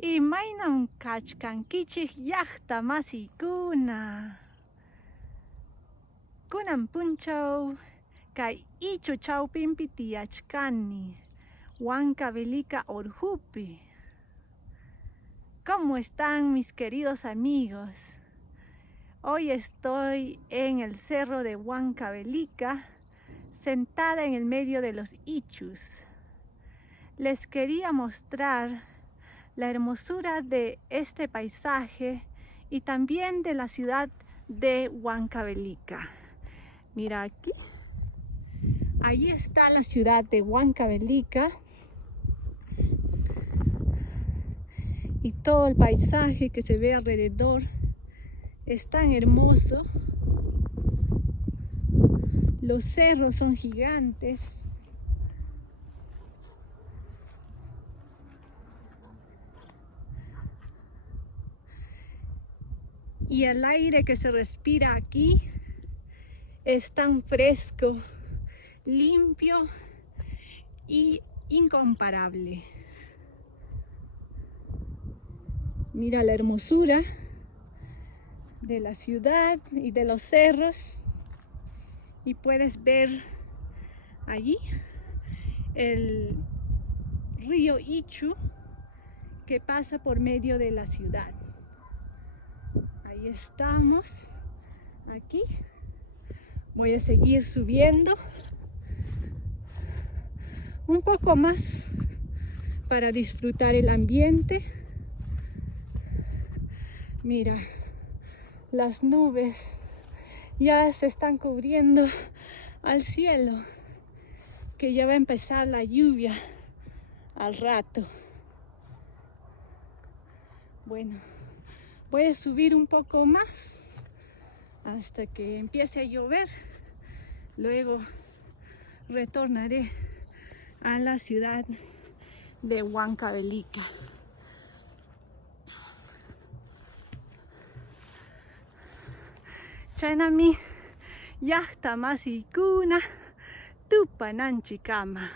Imaynam kachkankichik llaqta masiykuna. Kunan punchaw kay Ichu chawpinpi tiyachkani, Huancavelica urqupi. ¿Cómo están mis queridos amigos? Hoy estoy en el cerro de Huancavelica, sentada en el medio de los Ichus. Les quería mostrar la hermosura de este paisaje y también de la ciudad de Huancavelica. Mira aquí, ahí está la ciudad de Huancavelica y todo el paisaje que se ve alrededor es tan hermoso. Los cerros son gigantes. Y el aire que se respira aquí es tan fresco, limpio y incomparable. Mira la hermosura de la ciudad y de los cerros, y puedes ver allí el río Ichu que pasa por medio de la ciudad. Ahí estamos, aquí. Voy a seguir subiendo un poco más para disfrutar el ambiente. Mira, las nubes ya se están cubriendo al cielo, que ya va a empezar la lluvia al rato. Bueno, voy a subir un poco más hasta que empiece a llover. Luego retornaré a la ciudad de Huancavelica. Chaynami llaqta masiykuna tupananchikama.